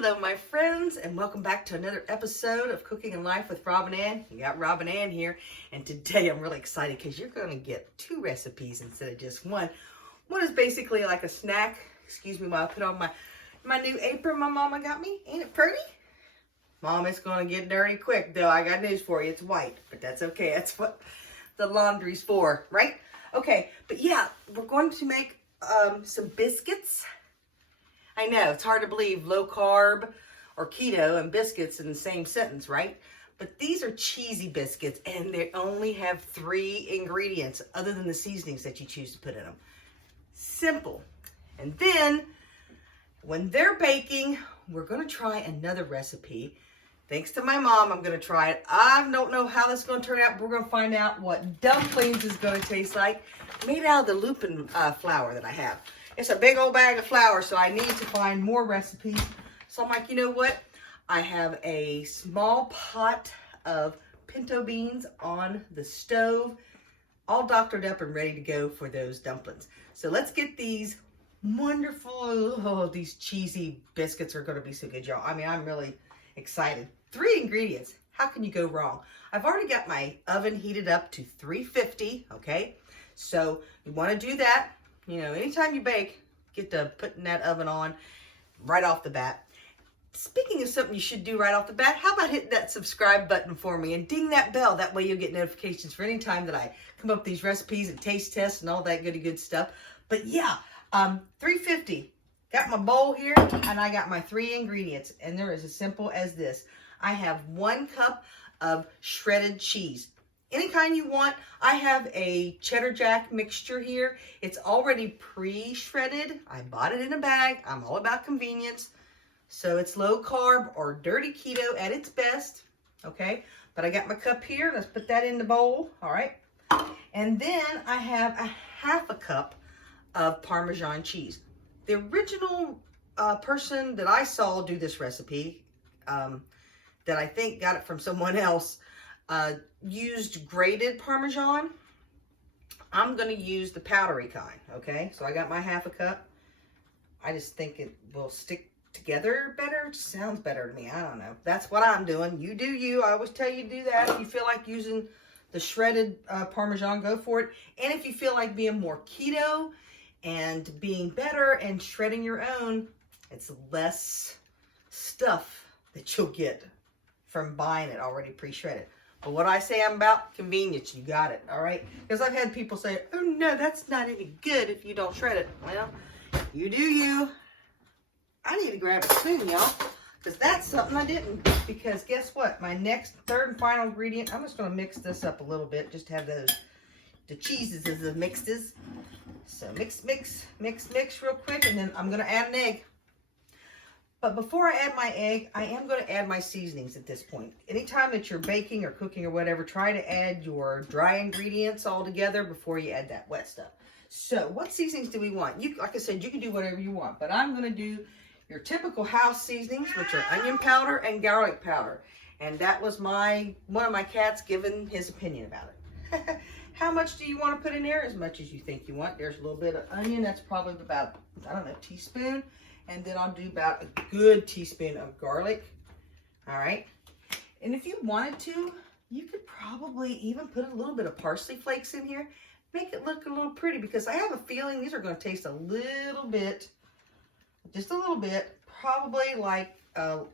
Hello, my friends, and welcome back to another episode of Cooking and Life with Robin Ann. You got Robin Ann here, and today I'm really excited because you're going to get two recipes instead of just one. One is basically like a snack. Excuse me while I put on my new apron my mama got me. Ain't it pretty? Mom, it's going to get dirty quick, though. I got news for you. It's white, but that's okay. That's what the laundry's for, right? Okay, but yeah, we're going to make some biscuits. I know, it's hard to believe low carb or keto and biscuits in the same sentence, right? But these are cheesy biscuits and they only have 3 ingredients other than the seasonings that you choose to put in them. Simple. And then when they're baking, we're going to try another recipe. Thanks to my mom, I'm going to try it. I don't know how this is going to turn out, but we're going to find out what dumplings is going to taste like. Made out of the lupin flour that I have. It's a big old bag of flour, so I need to find more recipes. So I'm like, you know what? I have a small pot of pinto beans on the stove, all doctored up and ready to go for those dumplings. So let's get these wonderful, these cheesy biscuits are going to be so good, y'all. I mean, I'm really excited. 3 ingredients. How can you go wrong? I've already got my oven heated up to 350, okay? So you want to do that. You know, anytime you bake, get to putting that oven on right off the bat. Speaking of something you should do right off the bat, how about hitting that subscribe button for me and ding that bell? That way you'll get notifications for any time that I come up with these recipes and taste tests and all that good stuff. But yeah, 350. Got my bowl here and I got my 3 ingredients. And they're as simple as this. I have 1 cup of shredded cheese. Any kind you want. I have a cheddar jack mixture here. It's already pre-shredded. I bought it in a bag. I'm all about convenience. So it's low carb or dirty keto at its best. Okay, but I got my cup here. Let's put that in the bowl. All right. And then I have a 1/2 cup of Parmesan cheese. The original person that I saw do this recipe, that I think got it from someone else, used grated Parmesan. I'm going to use the powdery kind, okay? So I got my 1/2 cup. I just think it will stick together better. It just sounds better to me. I don't know. That's what I'm doing. You do you. I always tell you to do that. If you feel like using the shredded Parmesan, go for it. And if you feel like being more keto and being better and shredding your own, it's less stuff that you'll get from buying it already pre-shredded. But what I say I'm about, convenience, you got it, all right? Because I've had people say, oh no, that's not any good if you don't shred it. Well, you do you. I need to grab a spoon, y'all, because that's something I didn't. Because guess what? My next, 3rd and final ingredient, I'm just going to mix this up a little bit, just to have the cheeses as the mixes. So mix real quick, and then I'm going to add an egg. But before I add my egg, I am going to add my seasonings at this point. Anytime that you're baking or cooking or whatever, try to add your dry ingredients all together before you add that wet stuff. So what seasonings do we want? Like I said, you can do whatever you want, but I'm going to do your typical house seasonings, which are onion powder and garlic powder. And that was one of my cats giving his opinion about it. How much do you want to put in there? As much as you think you want. There's a little bit of onion. That's probably about, I don't know, a teaspoon. And then I'll do about a good teaspoon of garlic. All right. And if you wanted to, you could probably even put a little bit of parsley flakes in here. Make it look a little pretty, because I have a feeling these are going to taste a little bit, just a little bit, probably like a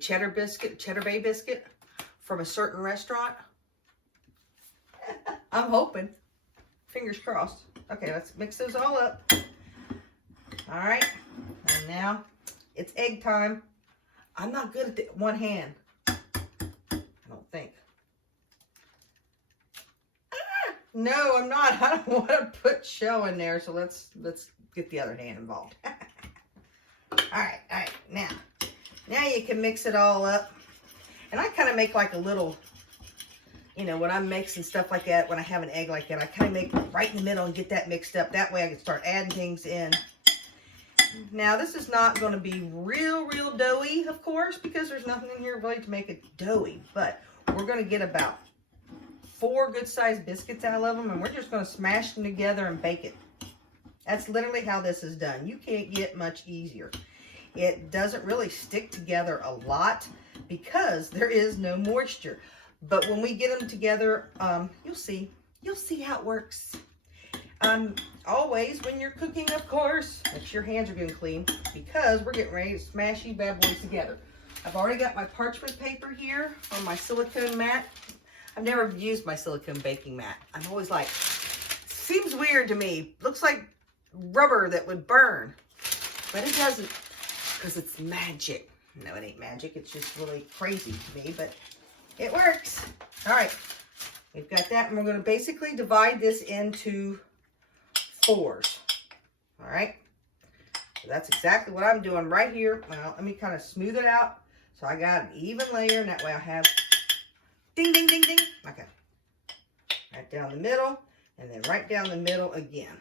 cheddar bay biscuit from a certain restaurant. I'm hoping. Fingers crossed. Okay, let's mix those all up. All right. And now it's egg time. I'm not good at the one hand. I don't think. No, I'm not. I don't want to put shell in there. So let's get the other hand involved. All right. Now you can mix it all up. And I kind of make like a little, you know, when I'm mixing stuff like that, when I have an egg like that, I kind of make it right in the middle and get that mixed up. That way I can start adding things in. Now, this is not going to be real doughy, of course, because there's nothing in here really to make it doughy. But we're going to get about 4 good-sized biscuits out of them, and we're just going to smash them together and bake it. That's literally how this is done. You can't get much easier. it doesn't really stick together a lot because there is no moisture. But when we get them together, you'll see how it works. Always when you're cooking, of course, make sure your hands are getting clean because we're getting ready to smash these bad boys together. I've already got my parchment paper here on my silicone mat. I've never used my silicone baking mat. I'm always like, seems weird to me. Looks like rubber that would burn, but it doesn't because it's magic. No, it ain't magic. It's just really crazy to me, but it works. All right, we've got that, and we're going to basically divide this into 4s. All right, so that's exactly what I'm doing right here. Well, let me kind of smooth it out so I got an even layer, and that way I have ding, ding, ding, ding. Okay, right down the middle, and then right down the middle again.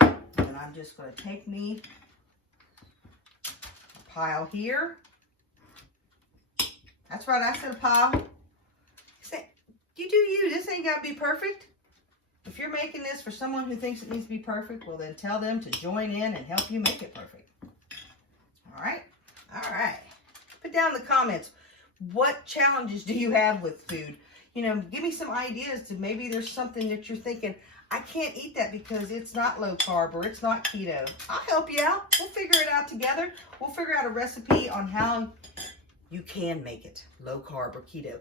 And I'm just going to take me a pile here. That's right, I said a pile. You do you. This ain't got to be perfect. If you're making this for someone who thinks it needs to be perfect, well, then tell them to join in and help you make it perfect. All right? All right. Put down in the comments, what challenges do you have with food? You know, give me some ideas to maybe there's something that you're thinking, I can't eat that because it's not low carb or it's not keto. I'll help you out. We'll figure it out together. We'll figure out a recipe on how you can make it low carb or keto.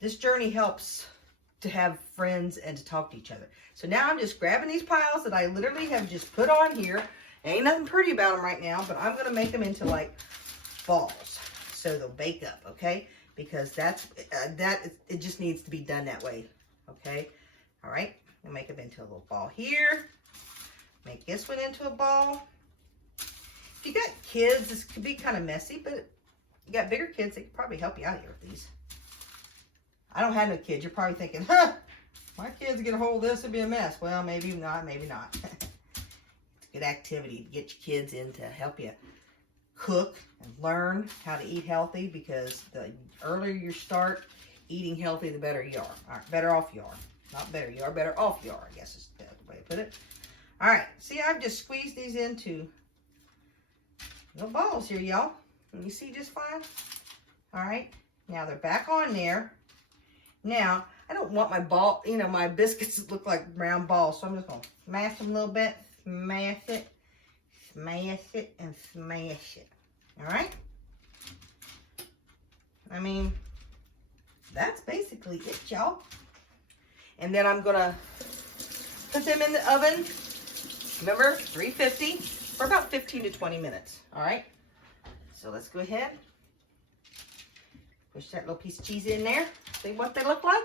This journey helps to have friends and to talk to each other. So now I'm just grabbing these piles that I literally have just put on here. Ain't nothing pretty about them right now, but I'm going to make them into like balls so they'll bake up, okay? Because it just needs to be done that way, okay? All right, I'll make them into a little ball here. Make this one into a ball. If you got kids, this could be kind of messy, but you got bigger kids, they could probably help you out here with these. I don't have no kids. You're probably thinking, huh, my kids get a hold of this, it'd be a mess. Well, maybe not, maybe not. It's a good activity to get your kids in to help you cook and learn how to eat healthy, because the earlier you start eating healthy, the better you are. All right, better off you are. Not better you are, better off you are, I guess is the way to put it. All right, see, I've just squeezed these into little balls here, y'all. And you see just fine? All right, now they're back on there. Now, I don't want my ball, you know, my biscuits to look like round balls, so I'm just going to smash them a little bit, smash it, and smash it. All right? I mean, that's basically it, y'all. And then I'm going to put them in the oven, remember, 350 for about 15 to 20 minutes. All right? So let's go ahead. Push that little piece of cheese in there. See what they look like?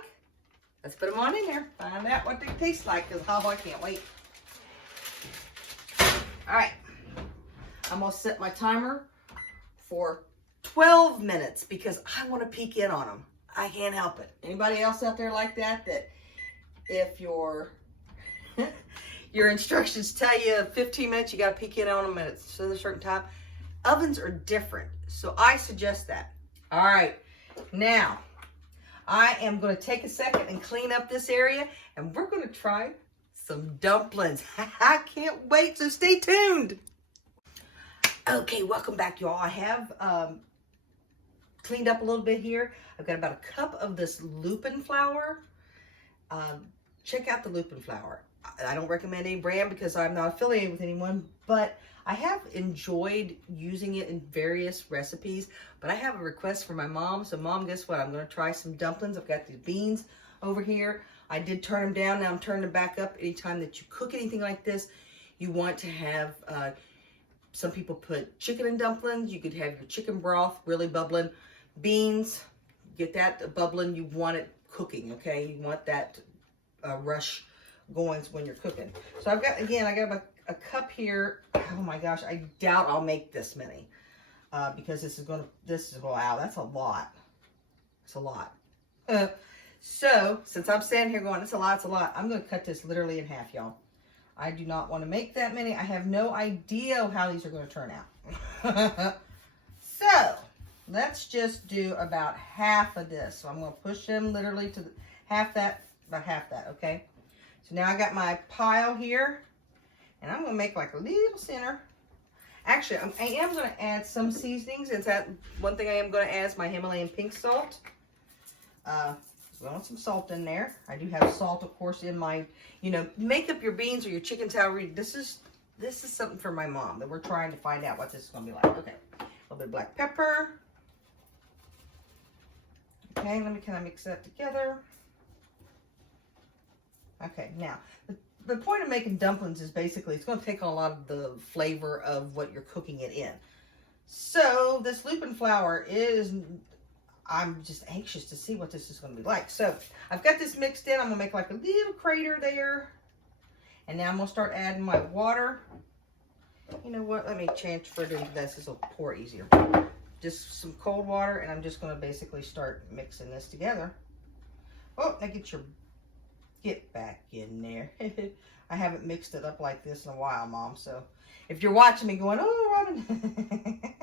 Let's put them on in there. Find out what they taste like, because oh, I can't wait. All right. I'm going to set my timer for 12 minutes because I want to peek in on them. I can't help it. Anybody else out there like that? That if your instructions tell you 15 minutes, you got to peek in on them at a certain time. Ovens are different, so I suggest that. All right. Now, I am going to take a second and clean up this area, and we're going to try some dumplings. I can't wait, so stay tuned. Okay, welcome back, y'all. I have cleaned up a little bit here. I've got about a cup of this lupin flour. Check out the lupin flour. I don't recommend any brand because I'm not affiliated with anyone, but I have enjoyed using it in various recipes, but I have a request for my mom. So Mom, guess what? I'm going to try some dumplings. I've got these beans over here. I did turn them down. Now I'm turning them back up. Anytime that you cook anything like this, you want to have, some people put chicken in dumplings. You could have your chicken broth really bubbling. Beans, get that bubbling. You want it cooking, okay? You want that rush going when you're cooking. So I've got, again, I got a cup here. Oh my gosh, I doubt I'll make this many because wow, that's a lot. It's a lot. So since I'm standing here going, it's a lot, I'm going to cut this literally in half, y'all. I do not want to make that many. I have no idea how these are going to turn out. So let's just do about half of this. So I'm going to push them literally to about half that, okay? So now I got my pile here. And I'm going to make like a little center. Actually, I am going to add some seasonings. It's that one thing I am going to add is my Himalayan pink salt. We want some salt in there. I do have salt, of course, in my, you know, make up your beans or your chicken towel. This is something for my mom that we're trying to find out what this is going to be like. Okay, a little bit of black pepper. Okay, let me kind of mix that together. Okay, now, the point of making dumplings is basically it's going to take on a lot of the flavor of what you're cooking it in. So, this lupin flour is... I'm just anxious to see what this is going to be like. So, I've got this mixed in. I'm going to make like a little crater there. And now I'm going to start adding my water. You know what? Let me transfer it into this. This will pour easier. Just some cold water. And I'm just going to basically start mixing this together. Oh, now get back in there. I haven't mixed it up like this in a while, Mom. So, if you're watching me going, oh, Robin.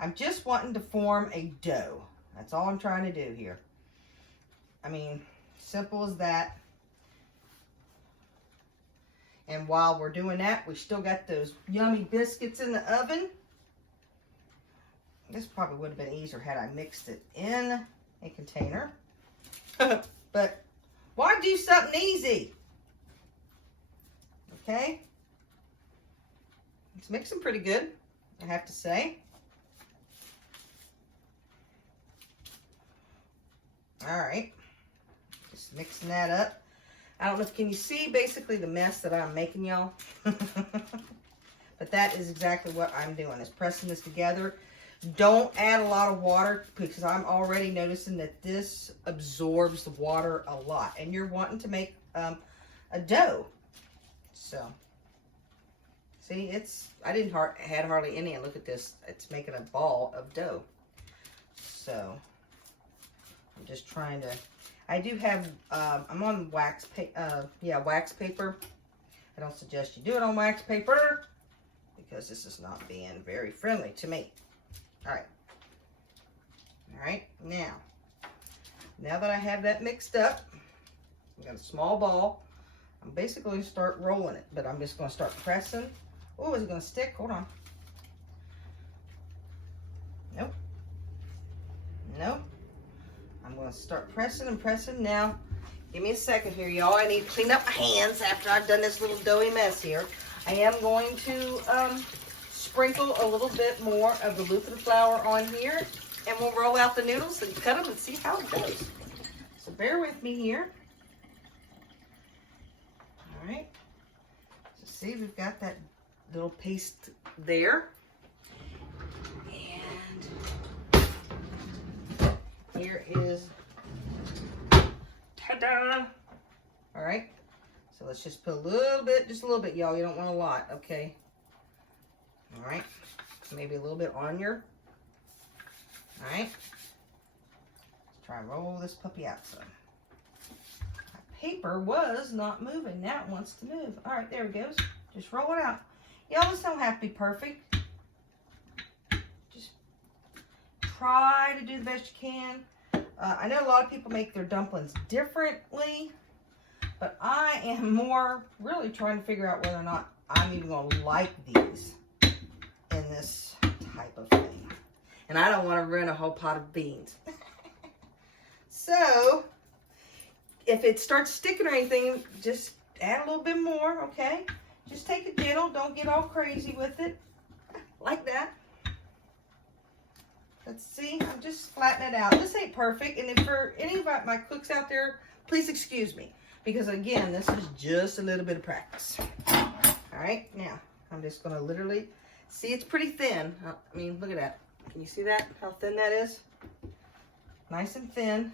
I'm just wanting to form a dough. That's all I'm trying to do here. I mean, simple as that. And while we're doing that, we still got those yummy biscuits in the oven. This probably would have been easier had I mixed it in a container. But why do something easy? Okay. It's mixing pretty good, I have to say. All right, just mixing that up. I don't know if can you see basically the mess that I'm making, y'all. But that is exactly what I'm doing, is pressing this together. Don't add a lot of water because I'm already noticing that this absorbs the water a lot. And you're wanting to make a dough. So, see, I didn't had hardly any. And look at this. It's making a ball of dough. So, I'm just trying to, I do have, I'm on wax paper, I don't suggest you do it on wax paper because this is not being very friendly to me. All right, now that I have that mixed up, I've got a small ball. I'm basically going to start rolling it, but I'm just going to start pressing. Oh, is it going to stick? Hold on. Nope. I'm going to start pressing and pressing. Now, give me a second here, y'all. I need to clean up my hands after I've done this little doughy mess here. I am going to sprinkle a little bit more of the lupin flour on here. And we'll roll out the noodles and cut them and see how it goes. So bear with me here. All right. So see, we've got that little paste there. Here is, ta-da! All right, so let's just put just a little bit, y'all. You don't want a lot, okay? All right, maybe a little bit on your, all right. Let's try and roll this puppy out some. My paper was not moving, now it wants to move. All right, there it goes. Just roll it out. Y'all, this don't have to be perfect. Try to do the best you can. I know a lot of people make their dumplings differently, but I am more really trying to figure out whether or not I'm even going to like these in this type of thing. And I don't want to ruin a whole pot of beans. So, if it starts sticking or anything, just add a little bit more, okay? Just take it gentle. Don't get all crazy with it. Like that. Let's see, I'm just flattening it out. This ain't perfect, and if for any of my cooks out there, please excuse me. Because again, this is just a little bit of practice. All right, now, I'm just gonna literally, see it's pretty thin. I mean, look at that. Can you see that, how thin that is? Nice and thin.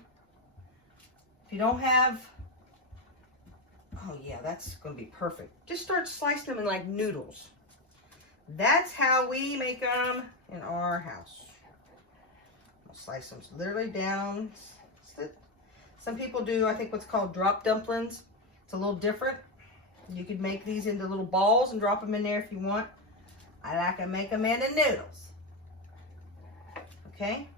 If you don't have, oh yeah, that's gonna be perfect. Just start slicing them in like noodles. That's how we make them in our house. Slice them literally down. Some people do, I think, what's called drop dumplings. It's a little different. You could make these into little balls and drop them in there if you want. I like to make them into noodles. Okay?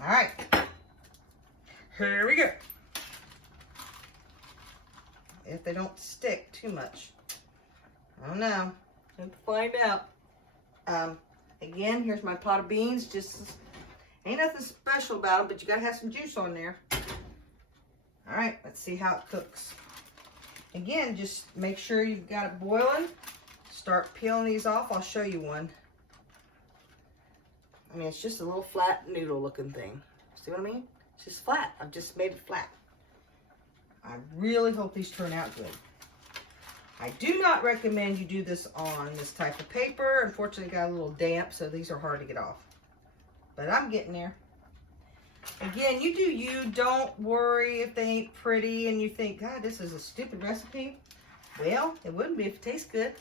All right. Here we go. If they don't stick too much. I don't know. Have to find out. Again, here's my pot of beans. Just ain't nothing special about them, but you gotta have some juice on there. All right, let's see how it cooks. Again, just make sure you've got it boiling. Start peeling these off. I'll show you one. I mean, it's just a little flat noodle looking thing. See what I mean? It's just flat. I've just made it flat. I really hope these turn out good. I do not recommend you do this on this type of paper. Unfortunately, it got a little damp, so these are hard to get off. But I'm getting there. Again, you do you. Don't worry if they ain't pretty and you think, God, this is a stupid recipe. Well, it wouldn't be if it tastes good.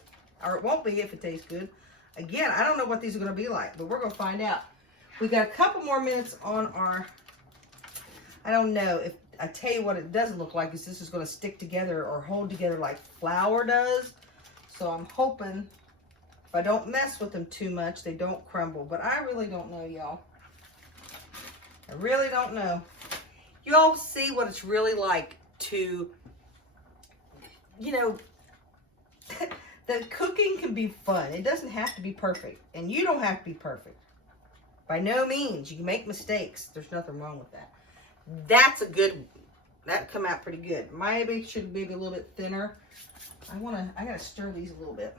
Or it won't be if it tastes good. Again, I don't know what these are going to be like, but we're going to find out. We got a couple more minutes on our, I don't know, if I tell you what it doesn't look like is this is going to stick together or hold together like flour does. So I'm hoping if I don't mess with them too much, they don't crumble. But I really don't know, y'all. I really don't know. Y'all see what it's really like to, you know, the cooking can be fun. It doesn't have to be perfect. And you don't have to be perfect. By no means. You can make mistakes. There's nothing wrong with that. That's a good, that come out pretty good. Maybe should be a little bit thinner. I gotta stir these a little bit.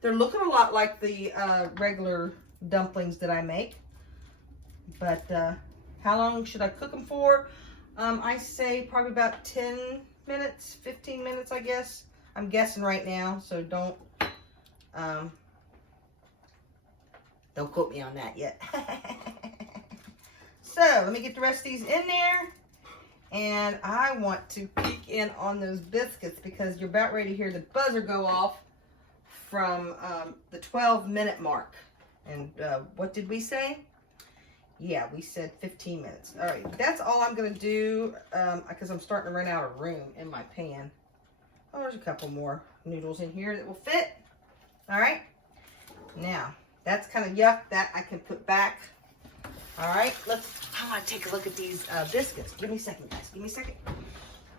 They're looking a lot like the regular dumplings that I make. But how long should I cook them for? I say probably about 10 minutes, 15 minutes, I guess. I'm guessing right now, so don't quote me on that yet. So let me get the rest of these in there. And I want to peek in on those biscuits because you're about ready to hear the buzzer go off from the 12-minute mark. And what did we say? Yeah, we said 15 minutes. All right, that's all I'm going to do because I'm starting to run out of room in my pan. Oh, there's a couple more noodles in here that will fit. All right. Now, that's kind of yuck. That I can put back. All right, I want to take a look at these biscuits. Give me a second, guys. Give me a second.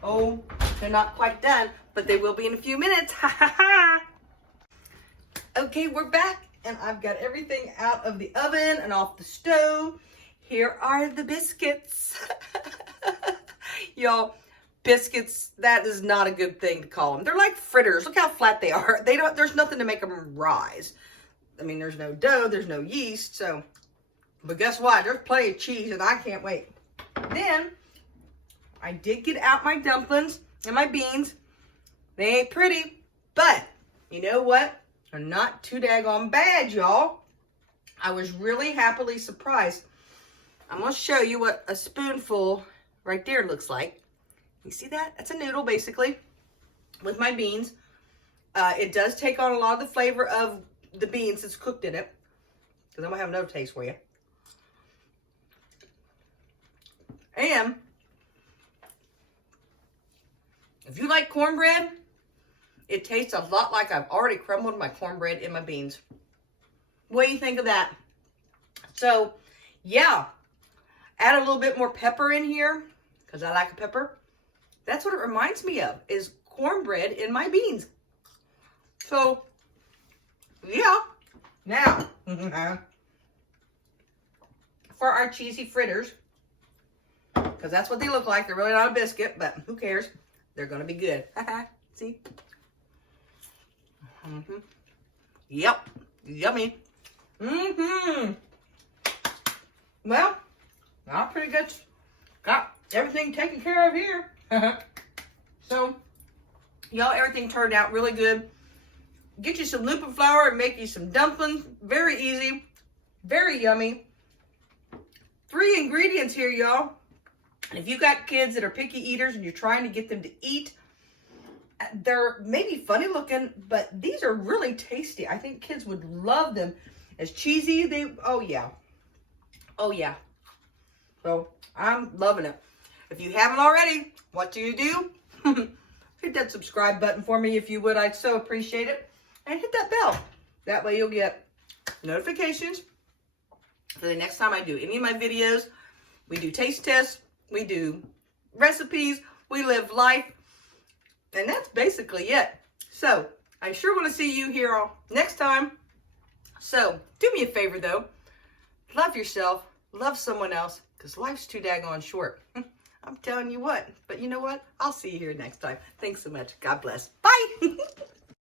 Oh, they're not quite done, but they will be in a few minutes. Ha ha ha. Okay, we're back, and I've got everything out of the oven and off the stove. Here are the biscuits. Y'all, biscuits, that is not a good thing to call them. They're like fritters. Look how flat they are. There's nothing to make them rise. I mean, there's no dough, there's no yeast, so, but guess what? There's plenty of cheese, and I can't wait. Then, I did get out my dumplings and my beans. They ain't pretty, but you know what? They're not too daggone bad, y'all. I was really happily surprised. I'm going to show you what a spoonful right there looks like. You see that? That's a noodle, basically, with my beans. It does take on a lot of the flavor of the beans that's cooked in it. Because I'm going to have another taste for you. And if you like cornbread, it tastes a lot like I've already crumbled my cornbread in my beans. What do you think of that? So, yeah. Add a little bit more pepper in here, because I like a pepper. That's what it reminds me of, is cornbread in my beans. So, yeah. Now, for our cheesy fritters, because that's what they look like. They're really not a biscuit, but who cares? They're going to be good. See? Yep. Yummy. Well, I'm pretty good. Got everything taken care of here. So, y'all, everything turned out really good. Get you some lupin flour and make you some dumplings. Very easy. Very yummy. 3 ingredients here, y'all. If you got kids that are picky eaters and you're trying to get them to eat, they're maybe funny looking, but these are really tasty. I think kids would love them. As cheesy, oh yeah. Oh yeah. So, I'm loving it. If you haven't already, what do you do? Hit that subscribe button for me if you would. I'd so appreciate it. And hit that bell. That way you'll get notifications for the next time I do any of my videos. We do taste tests. We do recipes. We live life. And that's basically it. So I sure want to see you here next time. So do me a favor though. Love yourself. Love someone else. Because life's too daggone short. I'm telling you what. But you know what? I'll see you here next time. Thanks so much. God bless. Bye.